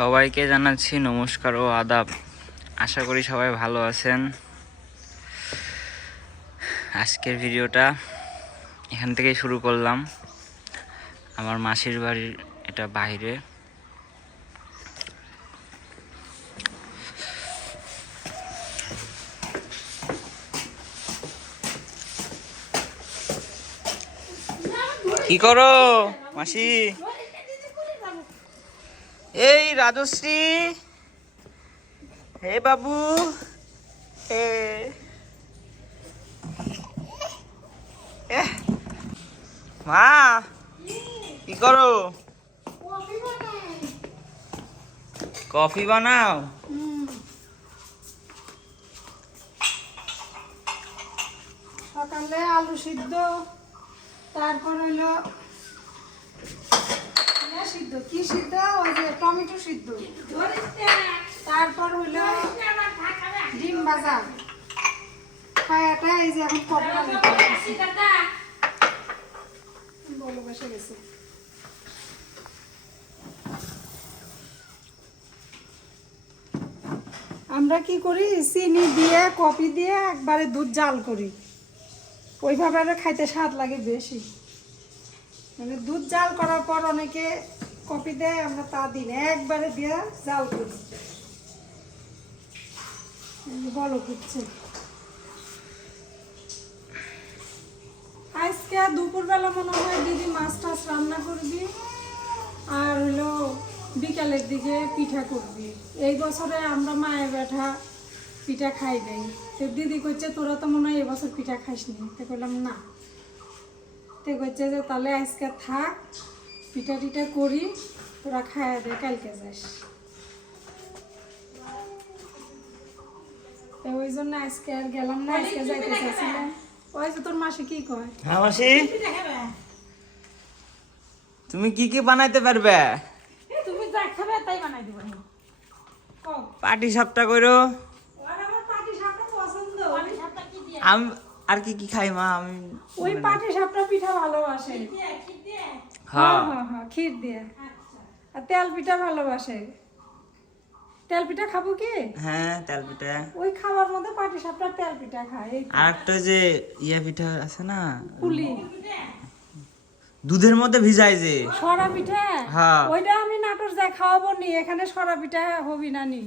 সবাইকে জানাচ্ছি নমস্কার ও আদাব। আশা করি সবাই ভালো আছেন। আজকের ভিডিওটা এখান থেকেই শুরু করলাম। আমার মাসির বাড়ির এটা বাইরে। কি করো মাসি? এই রাজশ্রী, হে বাবু, এ মা কি করো? কফি বানাও? সকালে আলু সিদ্ধ, তারপর হইলো সিদ্ধ কি সিদ্ধ, ওই যে টমেটো সিদ্ধ, তারপর হইলো ডিম ভাজা খায়াটা। এই যে এখন বলো বসে গেছে। আমরা কি করি, চিনি দিয়ে কফি দিয়ে একবারে দুধ জাল করি, ওইভাবে আরো খাইতে স্বাদ লাগে বেশি। মানে দুধ জাল করার পর অনেকে কফি দেয়, আমরা তা দিন একবারে দিয়ে জাল করি। বলো করছে আজকে দুপুরবেলা মনে হয় দিদি মাছ টাছ রান্না করবি, আর হলো বিকালের দিকে পিঠা করবি। এই বছরে আমরা মায়ের ব্যাঠা পিঠা খাই নাই। তো দিদি কইছে তোরা তো মনে হয় এবছর পিঠা খাইসনি। তো বললাম না। তো কইছে যে তাহলে আজকে থাক, পিঠা টিঠা করি, তোরা খাইয়া দে, কালকে যাস। তো ওই জন্য আজকে আর গেলাম না, আজকে যাইতে চাইছিলাম। ওই যে তোর মাসি কি কয়? হ্যাঁ মাসি, তুমি কি কি বানাইতে পারবে? তুমি যা খাবে তাই বানাই দিব। পাটি সাপটা করো। আমার পাটি সাপটা পছন্দ। আমি আর কি কি খাই মা? আমি ওই পাটি সাপটা পিঠা ভালোবাসে। হ্যাঁ হ্যাঁ, ক্ষীর দিয়ে। আর তেল পিঠা ভালোবাসে। তেল পিঠা খাবো কি? হ্যাঁ তেল পিঠা। ওই খাবার মধ্যে পাটি সাপটা তেল পিঠা খায়। আর একটা যে ইয়া পিঠা আছে না, পুলি দুধের মধ্যে ভিজায় যে সরা পিঠা, হ্যাঁ ওইটা আমি নাটোর যাই খাওয়াবো নি। এখানে সরা পিঠা হবি না নি।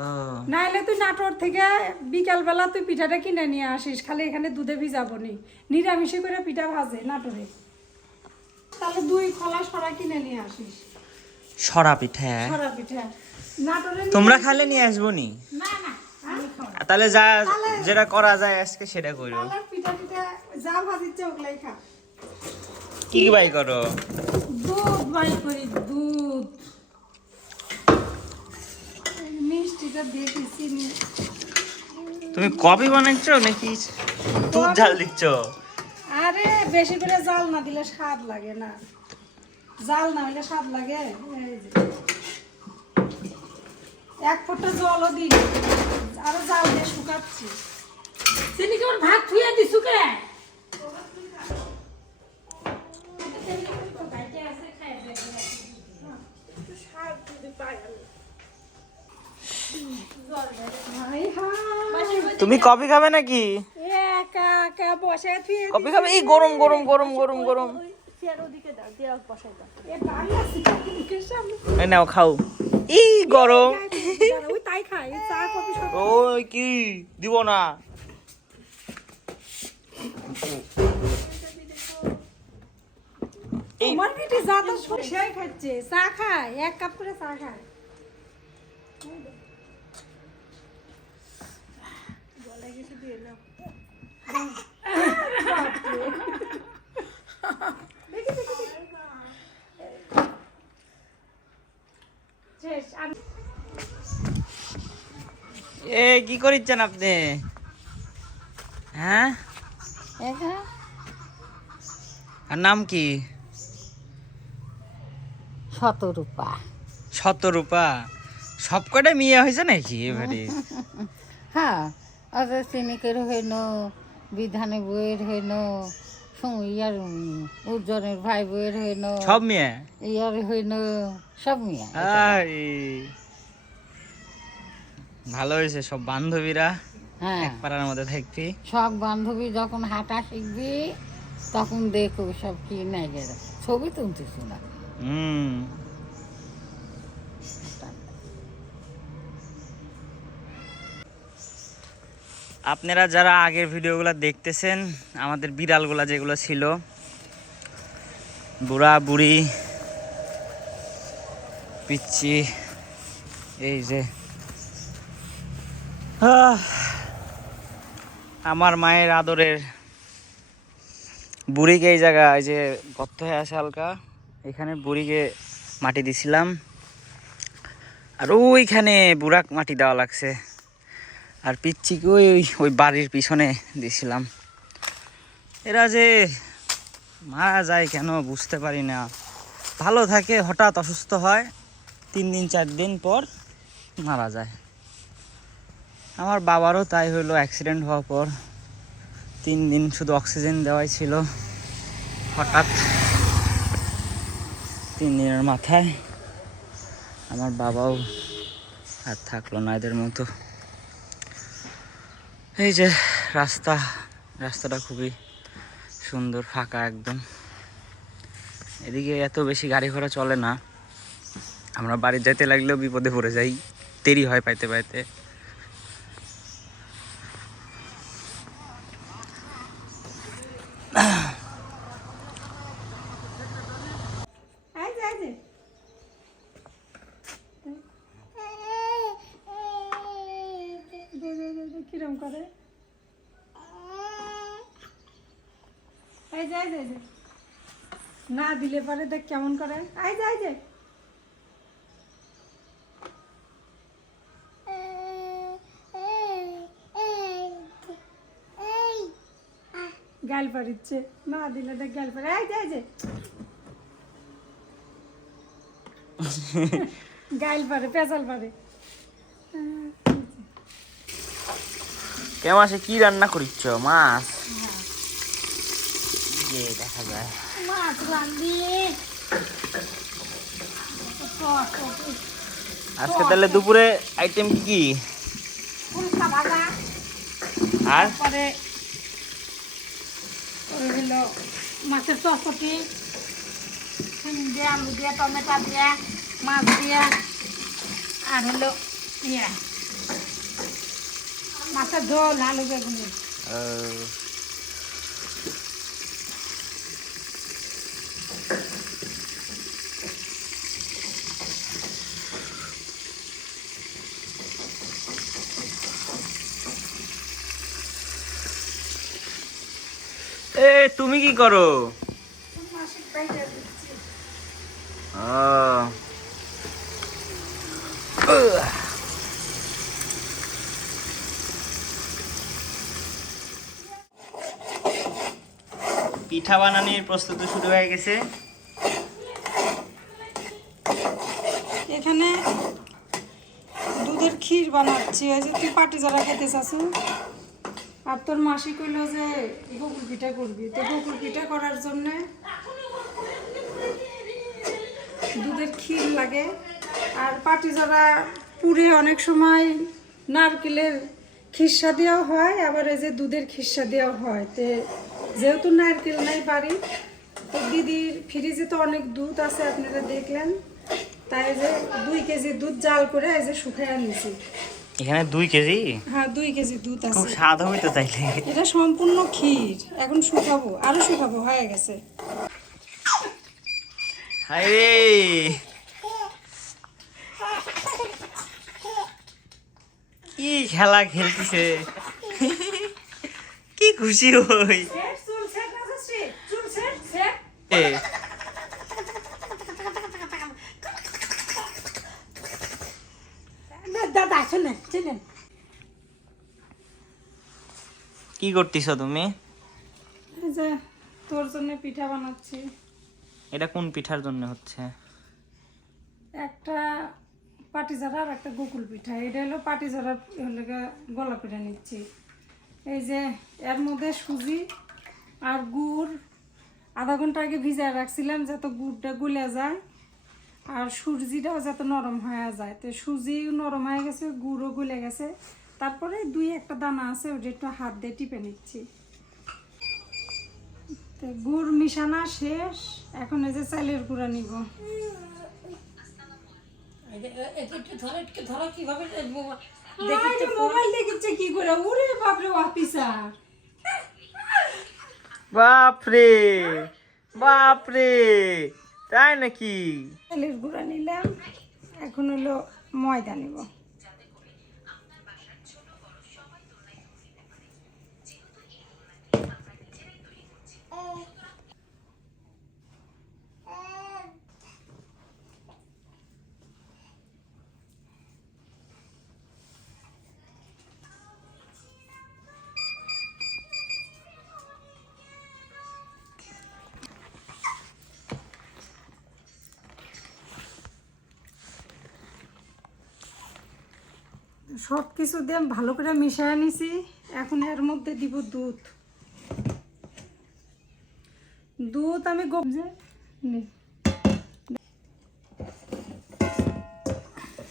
ও নাইলে তুই নাটোর থেকে বিকাল বেলা তুই পিঠাটা কিনে নিয়ে আসিস, খালি এখানে দুধে ভিজাবো নি। নিরামিষে করে পিঠা ভাজে নাটোরে, তাহলে 2 খোলা সরা কিনে নিয়ে আসিস। সরা পিঠা সরা পিঠা নাটোরে তোমরা খালে নিয়ে আসবো নি? না না, আমি খাবো। তাহলে যা যেটা করা যায় আজকে সেটা করো। তাহলে পিঠা টিঠা যা ভাজিচ্ছে ওগুলাই খা। কি কি বাই করো? দুধ বাই করি, দুধ মিষ্টিটা দেখি চিনি। তুমি কফি বানাচ্ছ নাকি দুধ ঝাল দিচ্ছ? আরে বেশি করে জাল না দিলে স্বাদ লাগে না, জাল না হলে স্বাদ লাগে। এই যে 1 ফোঁটা জলও দিই, আরো জাল দিয়ে শুকাচ্ছি। চিনি কেমন ভাত থুয়ে দিছু কে? তুমি কফি খাবে নাকি? একা একা বসে থুয়ে কফি খাবে? এই গরম গরম গরম গরম গরম। এই নাও খাও। এই গরম। ওই তাই খাই, চা কফি সব। ওই কি দিব না? আমার বেটি জাত সে খাচ্ছে, চা খায়, 1 কাপ করে চা খায়। বলে কিছু দিয়ে নাও। এ কি করিচ্ছেন আপনি? হ্যাঁ, আর নাম কি? শতরূপা। শতরূপা। সব কটা মেয়ে হয়েছে নাকি এবারে? হ্যাঁ, অত চিনিকের হইন, বিধানে বইয়ের হইন, ইয়ার উজ্জ্বলের ভাই বইয়ের হইল সব মেয়ে ইয়ার হইল সব মিয়া ভালো হয়েছে, সব বান্ধবীরা হ্যাঁ এক পাড়ার মধ্যে থাকবি। সব বান্ধবী যখন হাঁটা শিখবি তখন দেখো সব কি নাই গেছে ছবি তুলতেছি না হুম। আপনারা যারা আগের ভিডিওগুলো দেখতেছেন, আমাদের বিড়ালগুলা যেগুলো ছিল, বুড়া বুড়ি পিচ্ছি, এই যে আমার মায়ের আদরের বুড়িকে এই জায়গায় যে গর্ত হয়ে আছে হালকা, এখানে বুড়িকে মাটি দিছিলাম, আর ওইখানে বুড়াক মাটি দেওয়া লাগছে, আর পিচ্ছিকে ওই ওই বাড়ির পিছনে দিছিলাম। এরা যে মারা যায় কেন বুঝতে পারি না। ভালো থাকে, হঠাৎ অসুস্থ হয়, 3 দিন 4 দিন পর মারা যায়। আমার বাবারও তাই হইলো, অ্যাক্সিডেন্ট হওয়ার পর 3 দিন শুধু অক্সিজেন দেওয়াই ছিল, হঠাৎ 3 দিনের মাথায় আমার বাবাও আর থাকলো না এদের মতো। এই যে রাস্তাটা খুবই সুন্দর, ফাঁকা একদম। এদিকে এত বেশি গাড়ি ঘোড়া চলে না, আমরা বাড়ি যেতে লাগলেও বিপদে পড়ে যাই, দেরি হয় পাইতে পাইতে। কিরম করে না দিলে পারে দেখ কেমন করে। আই যে গাল পারিচ্ছে, না দিলে দেখ গাল পারে। আই যে গাইল পারে, পেঁচাল পারে। কেমন আছে? কি রান্না করিচ্ছ? মাছ দেখা যায়। মাছ রান্ধি আজকে তাহলে দুপুরে আইটেম কি? ফুলকা ভাজা, আর পরে হলো মাছের চটপটি, সিম দিয়া, আলু দিয়া, টমেটো দিয়া, মাছ দিয়া, আর হলো ইয়া মাছের ঝোল, আলু বেগুনি। এ তুমি কি করো? পিঠা বানানোর প্রস্তুতি শুরু হয়ে গেছে। এখানে দুধের ক্ষীর বানাচ্ছি। ওই যে তুই পাটি যারা খেতে চাচ্ছু, আর তোর মাসি কইলো যে গোকুল পিঠা করবি, তো গোকুল পিঠা করার জন্য দুধের ক্ষীর লাগে। আর পাটি যারা পুরে অনেক সময় নারকেলের খিরসা দেওয়া হয়, আবার এই যে দুধের খিরসা দেওয়া হয়। তো যেহেতু নারকেল নাই বাড়ি, তো দিদির ফ্রিজে তো অনেক দুধ আছে, আপনারা দেখলেন, তাই যে 2 কেজি দুধ জাল করে এই যে শুকায় নিয়েছি। এখানে 2 কেজি? হ্যাঁ, 2 কেজি দুধ আছে। খুব স্বাদ হবে তো তাইলে। এটা সম্পূর্ণ ক্ষীর, এখন শুকাবো, আরো শুকাবো, হয়ে গেছে। হায় রে, কি খেলা খেলতেছে, কি খুশি হই। দাদা শুনেন শুনেন, কি করতেছ তুমি? এই যে তোর জন্য পিঠা বানাচ্ছি। এটা কোন পিঠার জন্য হচ্ছে? একটা পাটিজারা আর একটা গোকুল পিঠা। এটা হলো পাটিজারা, হলো গলা পিঠা নিচ্ছি। এই যে এর মধ্যে সুজি আর গুড় আধা ঘন্টা আগে ভিজায় রাখছিলাম যাতে গুড়টা গলে যায় আর সুজিটাও যাতে নরম হয়ে যায়। তো সুজি নরম হয়ে গেছে, গুড়ও গলে গেছে। তারপরে 2-1টা দানা আছে, ওটা একটু হাত দিয়ে টিপে নিচ্ছি। তো গুড় মিশানো শেষ, এখন এই যে চালের গুঁড়া নিব। মোবাইল দেখিচ্ছে কি করে? ওরে বাপরে অফিসার! বাপরে বাপরে, তাই নাকি? চালের গুঁড়া নিলাম, এখন হলো ময়দা নিব। সব কিছু দিয়ে ভালো করে মিশিয়ে নিছি। এখন এর মধ্যে দিব দুধ। দুধ আমি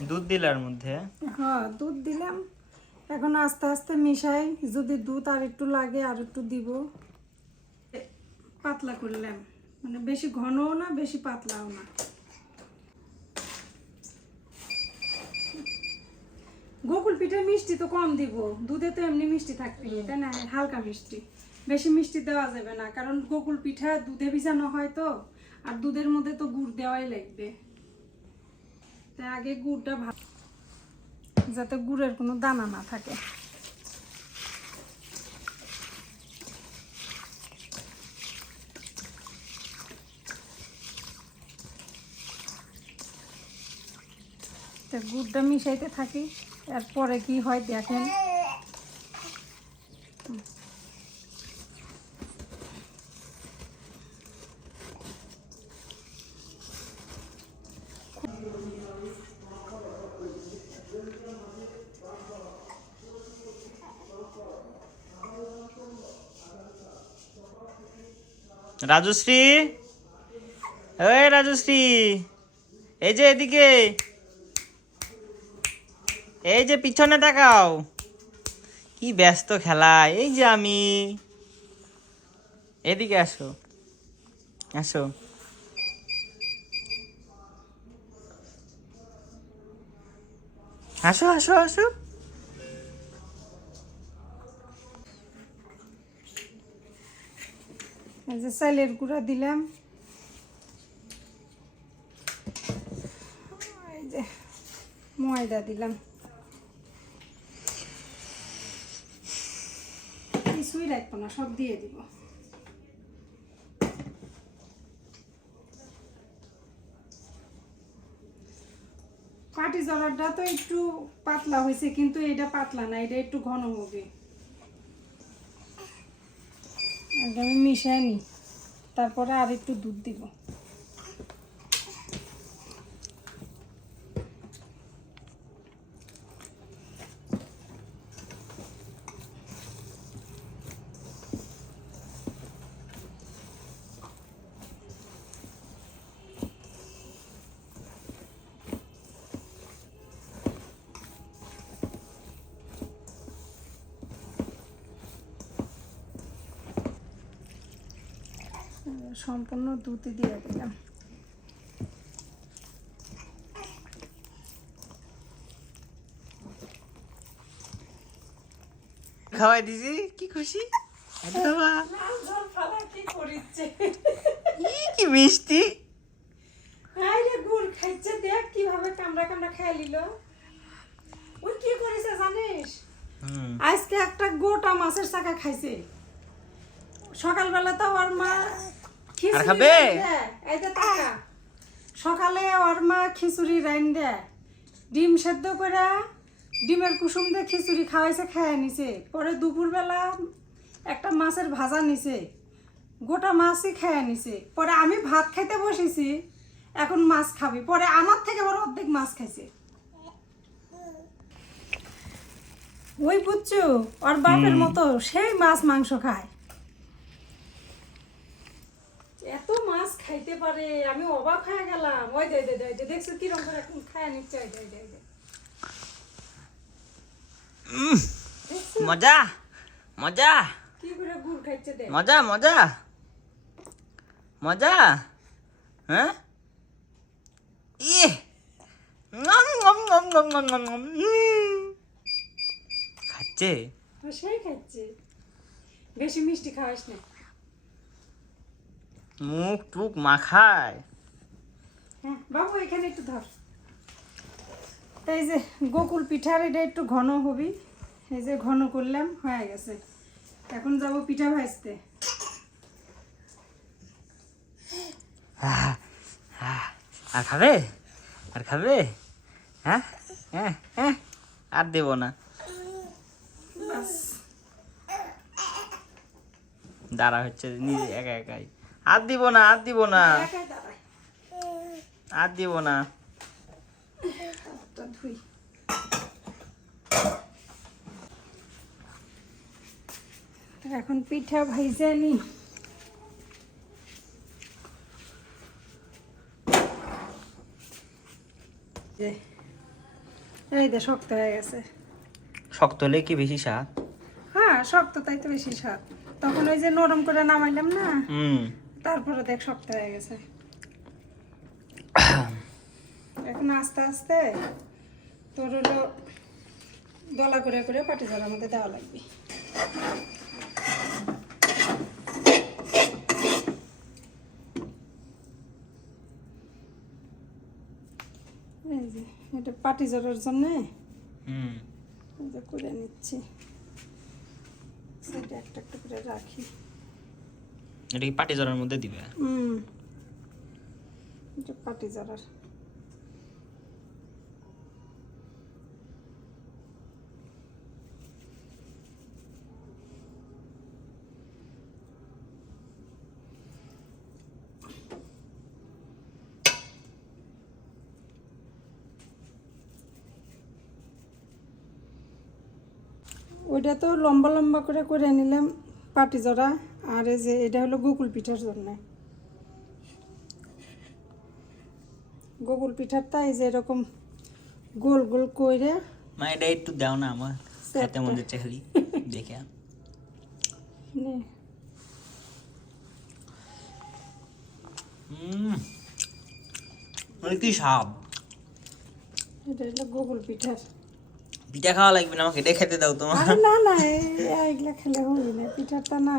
দুধ দিলার মধ্যে? হ্যাঁ, দুধ দিলাম। এখন আস্তে আস্তে মিশাই, যদি দুধ আর একটু লাগে আর একটু দিব। পাতলা করলাম, মানে বেশি ঘনও না বেশি পাতলাও না। গোকুল পিঠে মিষ্টি তো কম দিব, দুধে তো এমনি মিষ্টি থাকবে, তাই না? হালকা মিষ্টি, বেশি মিষ্টি দেওয়া যাবে না, কারণ গোকুল পিঠা দুধে ভিজানো হয় তো, আর দুধের মধ্যে তো গুড় দেওয়াই লাগবে। তাই আগে গুড়টা যাতে গুড়ের কোনো দানা না থাকে। তো গুড়টা মিশাইতে থাকি, এরপরে কি হয় দেখেন। রাজশ্রী, এই রাজশ্রী, এই যে এদিকে, এই যে পিছনে তাকাও। কি ব্যস্ত খেলা! এই যে আমি, এদিকে আসো, আসো। আসো আসো আসো। এই যে চালের গুঁড়া দিলাম, এই যে ময়দা দিলাম, কিছুই রাখবো না, সব দিয়ে দিব। পাটি জলাটা তো একটু পাতলা হয়েছে, কিন্তু এটা পাতলা না, এটা একটু ঘন হবে। আমি মিশাই নি, তারপরে আর একটু দুধ দিব। সম্পূর্ণ দুধই দিয়ে দিলাম। খাওয়াই দিছি, কি খুশি! কি মিষ্টি! গুড় খাইছে, দেখ কিভাবে কামড়া কামড়া খাই নিল। ওই কি করেছে জানিস? আজকে একটা গোটা মাছের চাকা খাইছে। সকালবেলা তো ওর মা খিচুড়ি সকালে ওর মা খিচুড়ি রাইন দেয়, ডিম সেদ্ধ করে ডিমের কুসুম দিয়ে খিচুড়ি খাওয়াইছে, খাইয়া নিছে। পরে দুপুরবেলা একটা মাছের ভাজা নিছে, গোটা মাছই খাইয়া নিছে। পরে আমি ভাত খাইতে বসেছি, এখন মাছ খাবি, পরে আমার থেকে বড় অর্ধেক মাছ খাইছে। ওই বুঝছো, ওর বাপের মতো সেই মাছ মাংস খায়। মাছ খাইতে পারে, আমি অবাক হয়ে গেলাম। ওই দে দে দে, দেখছো কিরকম করে এখন খায় নিচ্ছে। ওই দে দে দে, দেখছো মজা মজা কি করে গুড় খাইছে দে। মজা মজা মজা। হ্যাঁ ইয়ে নম নম নম নম নম নম নম। খাচ্ছে ও সেই খাচ্ছে, বেশি মিষ্টি খাওয়াস না। মুখ টুক মাখায়। হ্যাঁ বাবু এখানে একটু ধর। এই যে গোকুল পিঠার এটা একটু ঘন হবি, এই যে ঘন করলাম, হয়ে গেছে। এখন যাব পিঠা ভাজতে। আর খাবে আর খাবে? হ্যাঁ হ্যাঁ হ্যাঁ, আর দেব না। বাস দাঁড়া হচ্ছে নিজে একা একাই। আর দিব না আর দিব না একাই দাঁড়ায়। আর দিব না। হাতটা ধুই। তো এখন পিঠা ভাইজে নি। এই দে শক্ত হয়ে গেছে। শক্ত হলে কি বেশি স্বাদ? হ্যাঁ শক্ত, তাই তো বেশি স্বাদ। তখন ওই যে নরম করে নামাইলাম না, তারপরে দেখ শক্ত হয়ে গেছে। এখন আস্তে আস্তে তোর হলো দলা করে করে পাটি জলার মধ্যে দেওয়া লাগবে। এই যে এটা পাটি জলার জন্য করে নিচ্ছি। সেটা একটা একটা করে রাখি। এটা কি পাটি জলের মধ্যে দিবে? এটা পাটি জলার। ওইটা তো লম্বা লম্বা করে করে নিলাম পাটি জড়া। আর এই যে এটা হলো গোকুল পিঠার জন্য। গোকুল পিঠারটা এই যে এরকম গোল গোল করে। মা এটা একটু দাও না, আমার খাইতে মন যাচ্ছে খালি দেখে। নে কি স্বাদ! এটা হলো গোকুল পিঠার। পিঠা খাওয়া লাগবে না, আমাকে এটা খেতে দাও তোমার। আরে না না, এইগুলা খেলে হবে না, পিঠারটা না।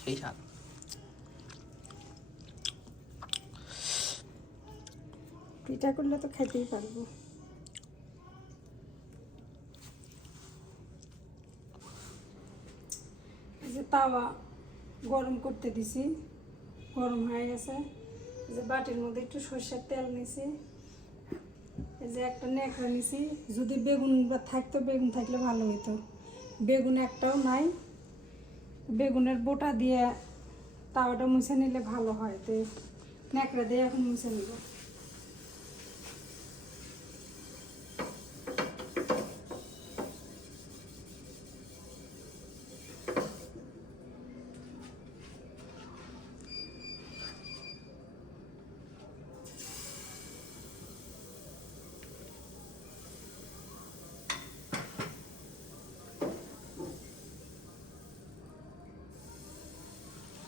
সেই স্বাদ। পিঠা করলে তো খাইতেই পারবো। এই যে তাওয়া গরম করতে দিছি, গরম হয়ে গেছে। এই যে বাটির মধ্যে একটু সরষের তেল নিছি। এই যে একটা নেকড়া নিছি। যদি বেগুন বা থাকতো, বেগুন থাকলে ভালো হতো। বেগুন একটাও নাই। বেগুনের বোটা দিয়ে তাওয়াটা মুছে নিলে ভালো হয়। তো নেকড়া দিয়ে এখন মুছে নিব।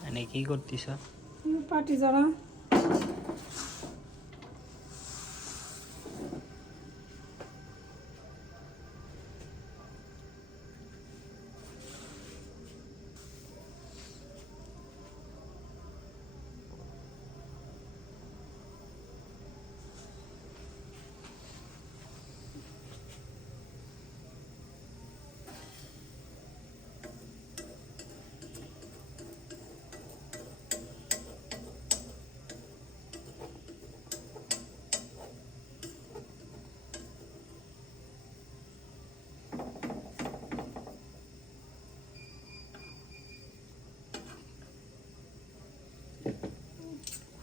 মানে কি করতিস? পাটি জড়া।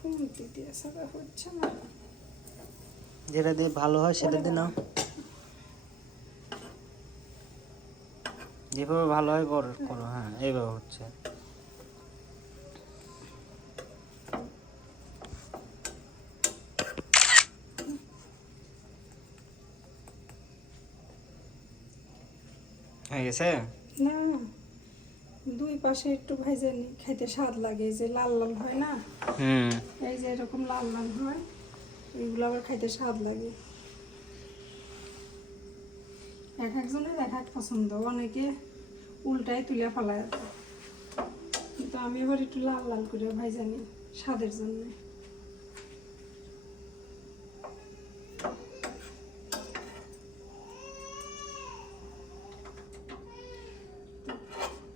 খুন্তি দিয়ে সারা হচ্ছে না। যেটা দিয়ে ভালো হয় সেটা দিয়ে নাও। যেভাবে ভালো হয় করো। হ্যাঁ এইভাবে হচ্ছে। হয়ে গেছে? না, দুই পাশে একটু ভাজে নি, খাইতে স্বাদ লাগে। এই যে লাল লাল হয় না, হুম। এই যে এরকম লাল লাল হয়, এগুলো আবার খাইতে স্বাদ লাগে। এক একজনের এক এক পছন্দ, অনেকে উল্টাই তুলে ফেলায়, কিন্তু আমি আবার একটু লাল লাল করে ভাজে নিই স্বাদের জন্য।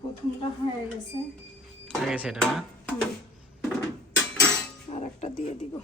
প্রথমটা হয়ে গেছে, হয়ে গেছে এটা না? আর একটা দিয়ে দিব।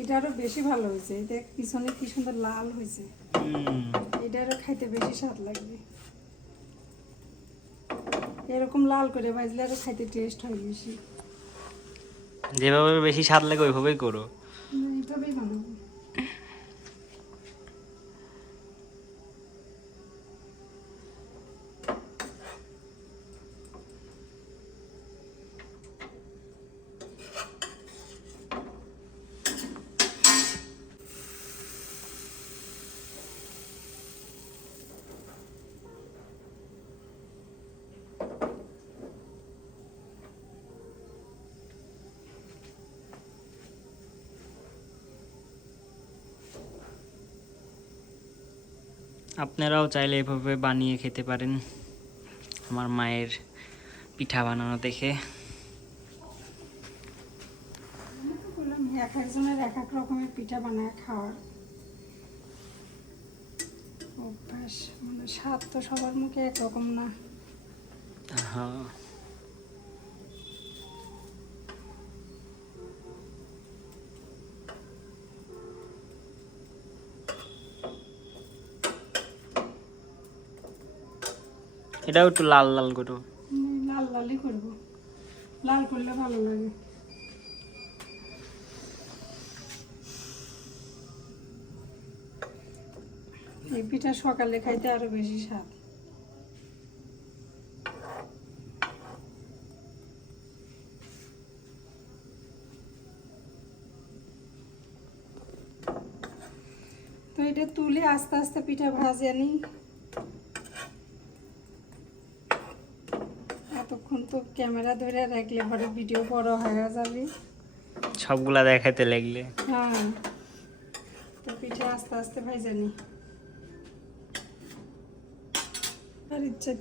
এটা আরো বেশি ভালো হয়েছে, দেখ পিছনে কি সুন্দর লাল হয়েছে। এটা আরো খাইতে বেশি স্বাদ লাগবে। এরকম লাল করে ভাজলে আরো খাইতে টেস্ট হয় বেশি। যেভাবে বেশি স্বাদ লাগে ওইভাবেই করো। এইভাবেই বানাবো। আপনারাও চাইলে এভাবে বানিয়ে খেতে পারেন আমার মায়ের পিঠা বানানো দেখে। বললাম এক একজনের এক এক রকমের পিঠা বানায় খাওয়ার অভ্যাস, মানে স্বাদ তো সবার মুখে একরকম না। হ্যাঁ, এটাও একটু লাল লাল করো। লাল লালই করবো, লাল করলে ভালো লাগে। এই পিঠা সকালে খাইতে আরো বেশি স্বাদ। তো এটা তুলে আস্তে আস্তে পিঠা ভাজে আনি। এতক্ষণ তো ক্যামেরা ধরে রাখলে পরে ভিডিও বড় হয়ে যাবে। সবগুলা দেখাইতে লাগলে। হ্যাঁ, তো পিঠা আস্তে আস্তে ভাজে নি। আর ইচ্ছে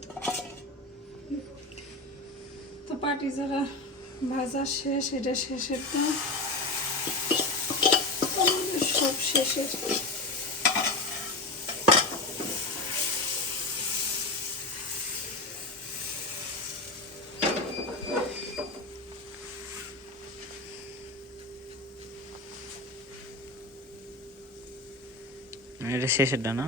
তো পাটি যারা ভাজা শেষ, এটা শেষের তো সব শেষের। এটা শেষেরটা না?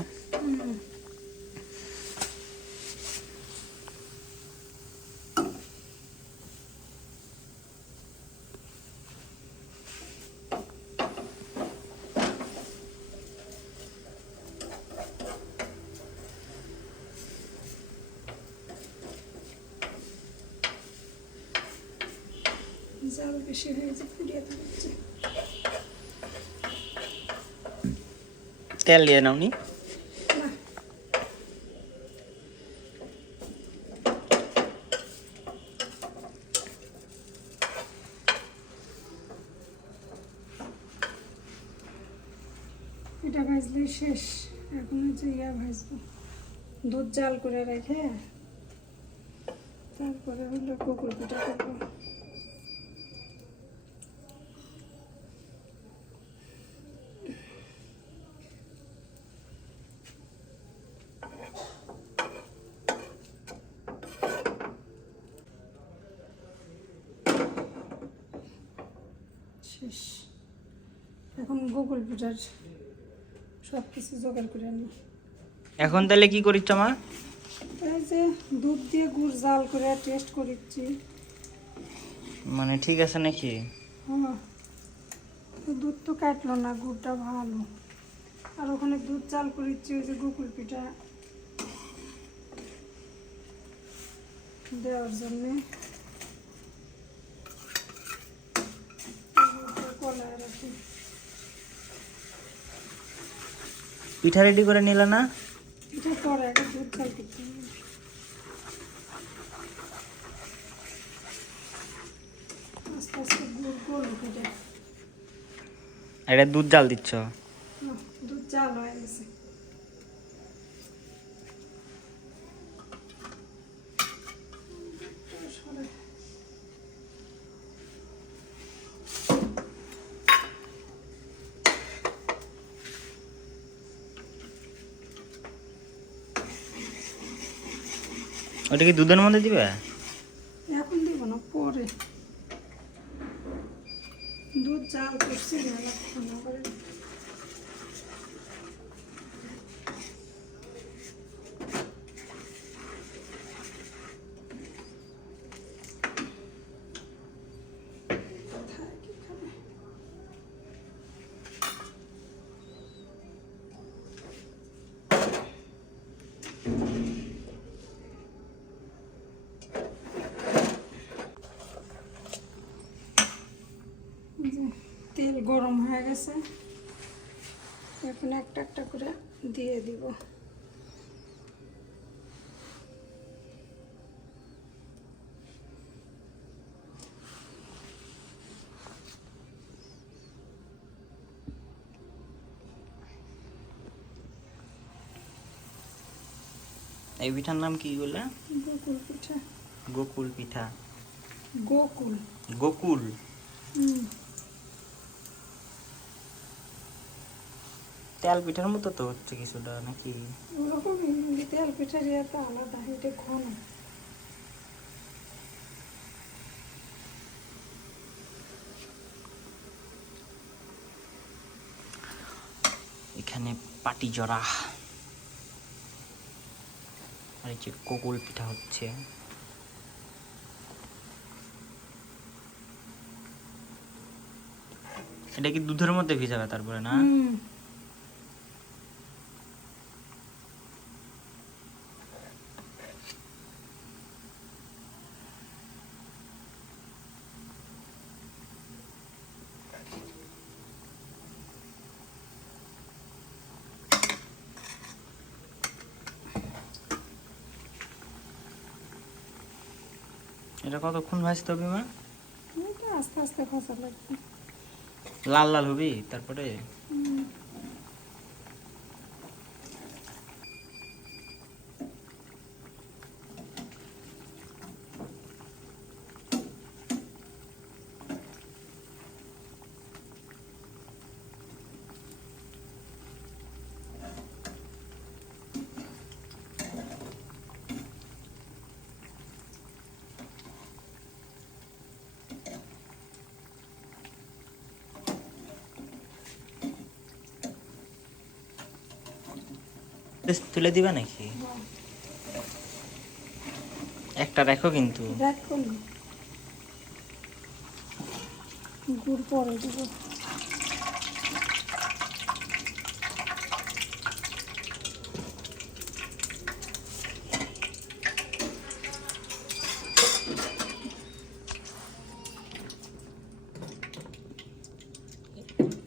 জাল বেশি হয়েছে, পুড়িয়ে থাকছে। তেল দিয়ে নাও নি? না, এটা ভাজলেই শেষ। এখন হচ্ছে ভাজবো, দুধ জাল করে রেখে তারপরে হলো কুকুর পিঠা করবো। শেষ। এখন গুগল পিঠার সব কিছু জোগাড় করে নিই। এখন তাহলে কি করিচ্ছ মা? এই যে দুধ দিয়ে গুড় জাল করে টেস্ট করিচ্ছি। মানে ঠিক আছে নাকি? হ্যাঁ, তো দুধ তো কাটলো না, গুড়টা ভালো। আর ওখানে দুধ জাল করিচ্ছি ওই যে গুগল পিঠা দেওয়ার জন্যে। কলায় রাখি। পিঠা রেডি করে নিলে না? এটা পরে আগে দুধ জাল করতে হবে। আস্তে আস্তে গুড় করবো পিঠা। এটা দুধ জাল দিচ্ছ? দুধ জাল হয়ে গেছে। ওটা কি দুধের মধ্যে দিবে? এখন দিব না, পরে। দুধ জাল করছি মেলাক্ষণ করে। তেল গরম হয়ে গেছে, এখন একটা একটা করে দিয়ে দিব। এই পিঠার নাম কি বলে? গোকুল পিঠা। গোকুল পিঠা। গোকুল। গোকুল। তেল পিঠার মতো তো হচ্ছে কিছুটা নাকি? ওরকমই, তেল পিঠার ইয়েটা আলাদা, এটা ঘন। এখানে পাটি জরা আর এই যে গোকুল পিঠা হচ্ছে। এটা কি দুধের মধ্যে ভিজাবে তারপরে না? এটা কতক্ষণ ভাজতে হবে মা? এটা আস্তে আস্তে ভাজা লাগবে। লাল লাল হবি তারপরে? তুলে দিবা নাকি? একটা রাখো কিন্তু। দেখো না, গুড় পরে দিব।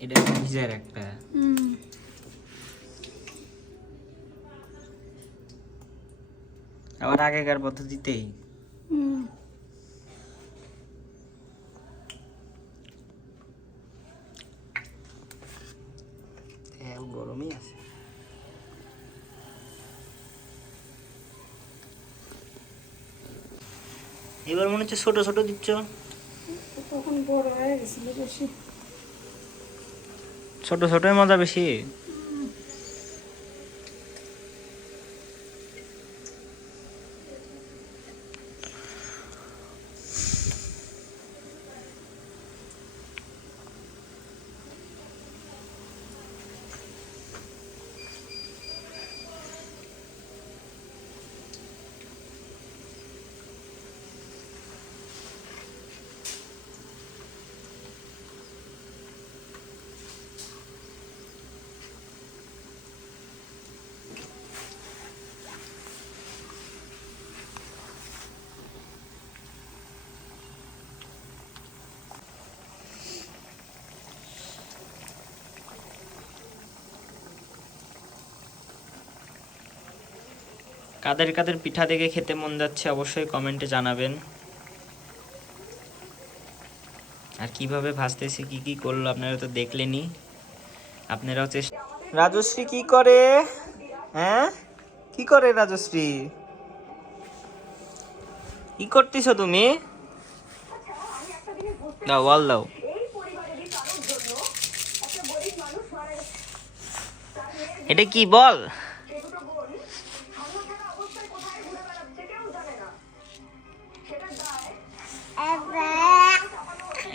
এটা ভিজার একটা। আবার আগেকার পদ্ধতিতেই। গরমই আছে। এবার মনে হচ্ছে ছোট ছোট দিচ্ছ। তখন বড় হয়ে গেছিল বেশি। ছোট ছোটই মজা বেশি। কাদের কাদের পিঠা দেখে খেতে মন যাচ্ছে অবশ্যই কমেন্টে জানাবেন। আর কিভাবে ভাজতেছি, কি কি করলো আপনারা তো দেখলেনই। আপনারাও চেষ্টা। রাজশ্রী কি করে? হ্যাঁ, কি করে রাজশ্রী? কি করতেছো তুমি? দাও বল দাও। এটা কি বল?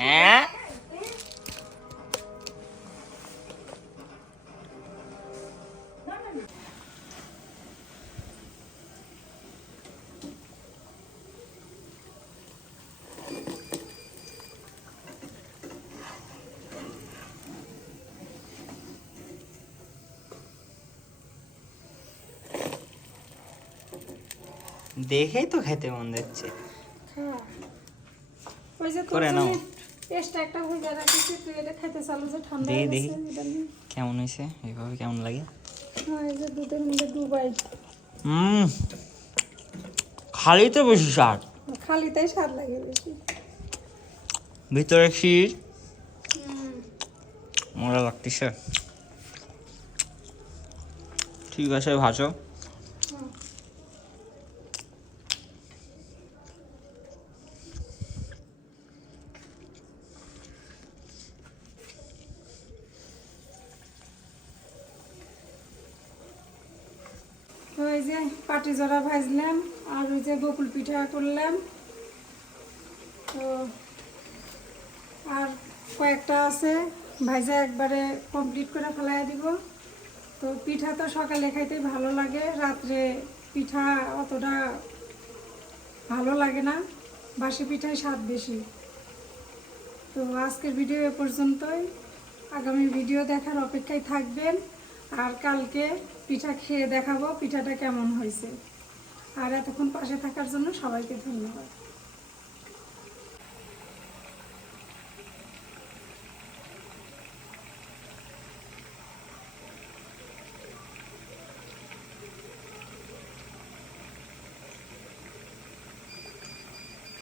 হ্যাঁ, দেখেই তো খেতে মন যাচ্ছে। হ্যাঁ ওই যে তোর করে নাও। জন্য টেস্ট একটা হয়ে যায় রাখছি, তুই এটা খেতে চালু যে ঠান্ডা দেখি হয়ে দেখি গেছে এটা নিয়ে। কেমন হয়েছে, এইভাবে কেমন লাগে? হ্যাঁ এই যে দুধের মধ্যে ডুবাই, খালি তো বেশি স্বাদ, খালি তাই স্বাদ লাগে বেশি। ভিতরে ক্ষীর, মজা লাগতেছে। ঠিক আছে ভাজো। ওই যে পাটি জোড়া ভাজলাম আর ওই যে বকুল পিঠা করলাম, তো আর কয়েকটা আছে ভাজা একবারে কমপ্লিট করে ফেলাই দিব। তো পিঠা তো সকালে খাইতে ভালো লাগে, রাত্রে পিঠা অতটা ভালো লাগে না, বাসি পিঠায় স্বাদ বেশি। তো আজকের ভিডিও এ পর্যন্তই, আগামী ভিডিও দেখার অপেক্ষায় থাকবেন। আর কালকে পিঠা খেয়ে দেখাবো পিঠাটা কেমন হয়েছে। আর এতক্ষণ পাশে থাকার জন্য সবাইকে ধন্যবাদ।